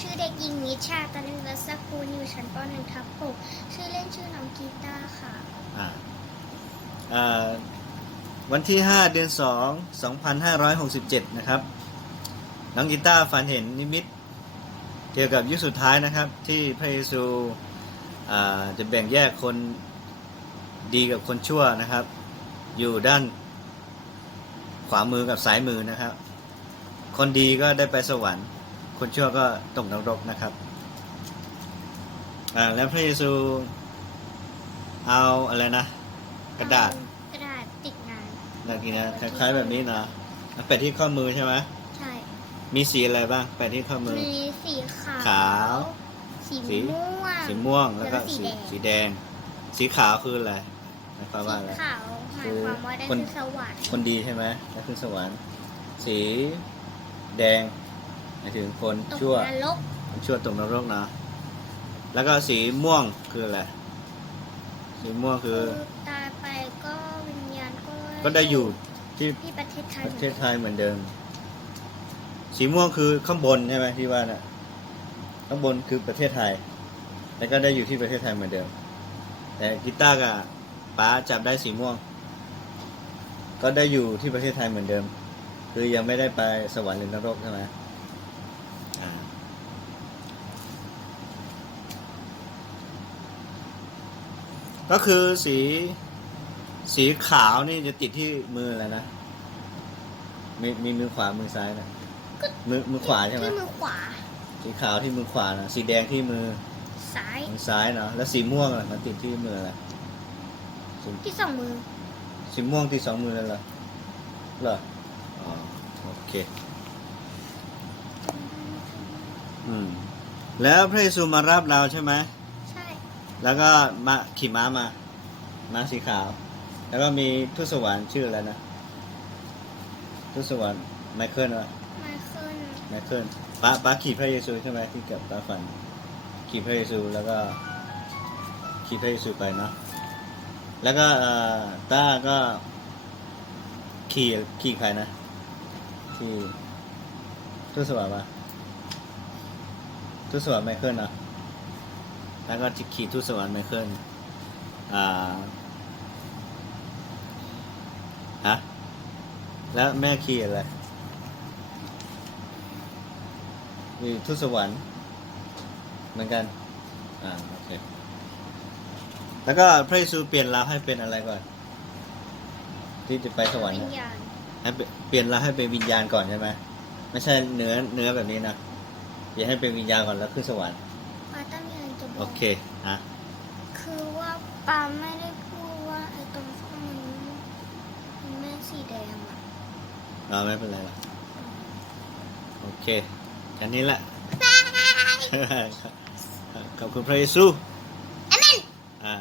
ชื่อเด็กหญิงนิชาตะลึงรัศกูลอยู่ชั้นป .1 ทับ6ชื่อเล่นชื่อน้องกีตาร์ค่ะ อ่าอ่าวันที่ 5 เดือน 2 2567 นะครับ น้องกีตาร์ฝันเห็นนิมิต เกี่ยวกับยุคสุดท้ายนะครับ ที่พระเยซูจะแบ่งแยกคนดีกับคนชั่วนะครับ อยู่ด้านขวามือกับซ้ายมือนะครับ คนดีก็ได้ไปสวรรค์ คนชั่วก็ตกนรกนะครับอ่าแล้วพระเยซูเอาอะไรนะ กระดาษกระดาษติดงานแบบนี้นะคล้ายๆแบบนี้นะแล้วแปะที่ข้อมือใช่ไหมใช่มีสีอะไรบ้างแปะที่ข้อมือ มีสีขาวขาวสีสีม่วงสีม่วงแล้วก็แล้วก็สีสีแดงสีแดง สีขาวคืออะไรหมายความว่าอะไรสีขาวหมายความว่าได้คนขึ้นสวรรค์คนดีใช่ไหมได้ขึ้นสวรรค์ สีแดงหมายถึงคนตกชั่วนรกคนชั่วตกนรกนะแล้วก็สีม่วงคืออะไรสีม่วงคือคือตายไปก็วิญญาณก็ก็ได้อยู่ที่ที่ประเทศไทยประเทศไทยเหมือนเดิม สีม่วงคือข้างบนใช่ไหมที่ว่าน่ะข้างบนคือประเทศไทยแต่ก็ได้อยู่ที่ประเทศไทยเหมือนเดิม แต่กีตาร์กับป้าจับได้สีม่วง ก็ได้อยู่ที่ประเทศไทยเหมือนเดิม คือยังไม่ได้ไปสวรรค์หรือนรกใช่ไหม ก็คือสีสีขาวนี่จะติดที่มืออะไรนะ มีมีมือขวามือซ้ายนะมือมือขวาใช่ไหมที่มือขวา สีขาวที่มือขวานะสีแดงที่มือซ้ายมือซ้ายเนาะแล้วสีม่วงล่ะมันติดที่มืออะไรสีที่สองมือ สีม่วงติดสองมือเลยเหรอเหรออ๋อโอเคอืมแล้วพระเยซูมารับเราใช่ไหมใช่ แล้วก็มาขี่ม้ามา ม้าสีขาว แล้วก็มีทูตสวรรค์ชื่ออะไรนะทูตสวรรค์ไมเคิลวะมาขึ้นไมเคิลป้าป้าขี่พระเยซูใช่ไหมที่กับป้าฝัน ขี่พระเยซูแล้วก็ขี่พระเยซูไปเนาะแล้วก็เอ่อต้าก็ขี่ขี่ใครนะที่ทูตสวรรค์ปะทูตสวรรค์ไมเคิลเนาะ แล้วก็ขี่ทูตสวรรค์ไมเคิลอ่าฮะแล้วแม่ขี่อะไรมีทูตสวรรค์เหมือนกันอ่าโอเคแล้วก็พระเยซูเปลี่ยนเราให้เป็นอะไรก่อน ที่จะไปสวรรค์วิเนี่ยญญาณให้เปเปลี่ยนเราให้เป็นวิญญาณก่อนใช่ไหมไม่ใช่เนื้อเนื้อแบบนี้นะอย่าให้เป็นวิญญาณก่อนแล้วขึ้นสวรรค์ โออกเคฮะคือว่าปาไม่ได้พูดว่าไอ้ตรงข้อมือมันแม่สีแดงอะเราไม่เป็นไรหรอกโอเคแค่นี้แหละ ขอบคุณพระเยซูอาเมนอ่า